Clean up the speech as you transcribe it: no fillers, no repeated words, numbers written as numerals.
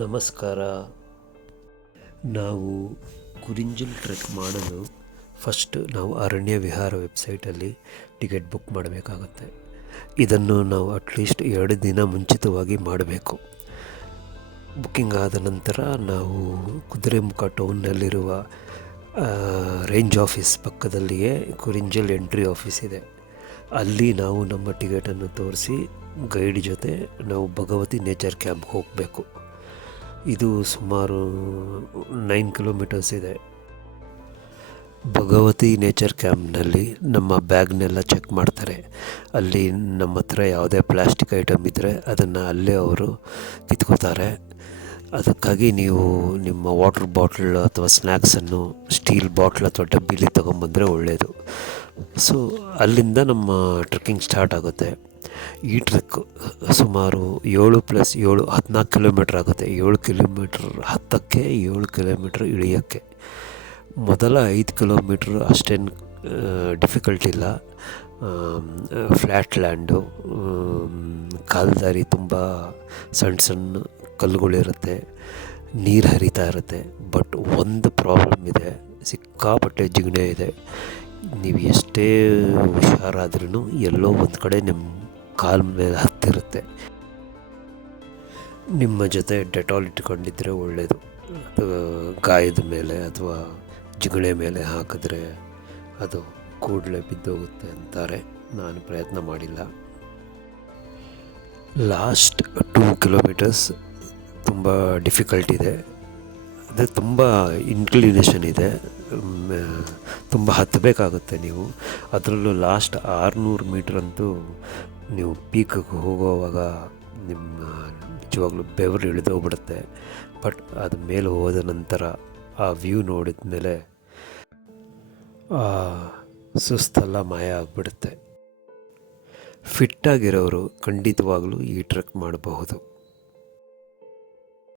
ನಮಸ್ಕಾರ. ನಾವು ಕುರಿಂಜಲ್ ಟ್ರೆಕ್ ಮಾಡಲು ಫಸ್ಟ್ ನಾವು ಅರಣ್ಯ ವಿಹಾರ ವೆಬ್ಸೈಟಲ್ಲಿ ಟಿಕೆಟ್ ಬುಕ್ ಮಾಡಬೇಕಾಗುತ್ತೆ. ಇದನ್ನು ನಾವು ಅಟ್ಲೀಸ್ಟ್ 2 ದಿನ ಮುಂಚಿತವಾಗಿ ಮಾಡಬೇಕು. ಬುಕ್ಕಿಂಗ್ ಆದ ನಂತರ ನಾವು ಕುದುರೆಮುಖ ಟೌನ್ನಲ್ಲಿರುವ ರೇಂಜ್ ಆಫೀಸ್ ಪಕ್ಕದಲ್ಲಿಯೇ ಕುರಿಂಜಲ್ ಎಂಟ್ರಿ ಆಫೀಸ್ ಇದೆ. ಅಲ್ಲಿ ನಾವು ನಮ್ಮ ಟಿಕೆಟನ್ನು ತೋರಿಸಿ ಗೈಡ್ ಜೊತೆ ನಾವು ಭಗವತಿ ನೇಚರ್ ಕ್ಯಾಂಪ್ಗೆ ಹೋಗಬೇಕು. ಇದು ಸುಮಾರು 9 ಕಿಲೋಮೀಟರ್ಸ್ ಇದೆ. ಭಗವತಿ ನೇಚರ್ ಕ್ಯಾಂಪ್ನಲ್ಲಿ ನಮ್ಮ ಬ್ಯಾಗ್ನೆಲ್ಲ ಚೆಕ್ ಮಾಡ್ತಾರೆ. ಅಲ್ಲಿ ನಮ್ಮ ಹತ್ರ ಯಾವುದೇ ಪ್ಲಾಸ್ಟಿಕ್ ಐಟಮ್ ಇದ್ದರೆ ಅದನ್ನು ಅಲ್ಲೇ ಅವರು ಕಿತ್ಕೋತಾರೆ. ಅದಕ್ಕಾಗಿ ನೀವು ನಿಮ್ಮ ವಾಟರ್ ಬಾಟ್ಲ್ ಅಥವಾ ಸ್ನ್ಯಾಕ್ಸನ್ನು ಸ್ಟೀಲ್ ಬಾಟ್ಲ್ ಅಥವಾ ಡಬ್ಬಿಲಿ ತೊಗೊಂಬಂದರೆ ಒಳ್ಳೆಯದು. ಸೊ ಅಲ್ಲಿಂದ ನಮ್ಮ ಟ್ರೆಕ್ಕಿಂಗ್ ಸ್ಟಾರ್ಟ್ ಆಗುತ್ತೆ. ಈ ಟ್ರೆಕ್ ಸುಮಾರು 7+7 14 ಕಿಲೋಮೀಟ್ರ್ ಆಗುತ್ತೆ. 7 ಕಿಲೋಮೀಟ್ರ್ ಹತ್ತಕ್ಕೆ, 7 ಕಿಲೋಮೀಟ್ರ್ ಇಳಿಯೋಕ್ಕೆ. ಮೊದಲ 5 ಕಿಲೋಮೀಟ್ರ್ ಅಷ್ಟೇನು ಡಿಫಿಕಲ್ಟ್ ಇಲ್ಲ. ಫ್ಲ್ಯಾಟ್ ಲ್ಯಾಂಡು, ಕಾಲ್ದಾರಿ, ತುಂಬ ಸಣ್ಣ ಸಣ್ಣ ಕಲ್ಲುಗಳಿರುತ್ತೆ, ನೀರು ಹರಿತಾ ಇರುತ್ತೆ. ಬಟ್ ಒಂದು ಪ್ರಾಬ್ಲಮ್ ಇದೆ, ಸಿಕ್ಕಾಪಟ್ಟೆ ಜಿಗಣೆ ಇದೆ. ನೀವು ಎಷ್ಟೇ ಹುಷಾರಾದ್ರೂ ಎಲ್ಲೋ ಒಂದು ಕಡೆ ನಿಮ್ಮ ಕಾಲ ಮೇಲೆ ಹತ್ತಿರುತ್ತೆ. ನಿಮ್ಮ ಜೊತೆ ಡೆಟಾಲ್ ಇಟ್ಕೊಂಡಿದ್ದರೆ ಒಳ್ಳೆಯದು. ಗಾಯದ ಮೇಲೆ ಅಥವಾ ಜಿಗಣೆ ಮೇಲೆ ಹಾಕಿದ್ರೆ ಅದು ಕೂಡಲೇ ಬಿದ್ದೋಗುತ್ತೆ ಅಂತಾರೆ. ನಾನು ಪ್ರಯತ್ನ ಮಾಡಿಲ್ಲ. ಲಾಸ್ಟ್ 2 ಕಿಲೋಮೀಟರ್ಸ್ ತುಂಬ ಡಿಫಿಕಲ್ಟ್ ಇದೆ. ಅದು ತುಂಬ ಇನ್ಕ್ಲಿನೇಷನ್ ಇದೆ, ತುಂಬ ಹತ್ತಬೇಕಾಗುತ್ತೆ ನೀವು. ಅದರಲ್ಲೂ ಲಾಸ್ಟ್ 600 ಮೀಟ್ರ್ ಅಂತೂ ನೀವು ಪೀಕಿಗೆ ಹೋಗುವಾಗ ನಿಮ್ಮ ನಿಜವಾಗ್ಲೂ ಬೆವರು ಇಳಿದೋಗ್ಬಿಡುತ್ತೆ. ಬಟ್ ಅದು ಮೇಲೆ ಹೋದ ನಂತರ ಆ ವ್ಯೂ ನೋಡಿದ ಮೇಲೆ ಸುಸ್ತೆಲ್ಲ ಮಾಯ ಆಗಿಬಿಡುತ್ತೆ. ಫಿಟ್ಟಾಗಿರೋರು ಖಂಡಿತವಾಗಲೂ ಈ ಟ್ರೆಕ್ ಮಾಡಬಹುದು.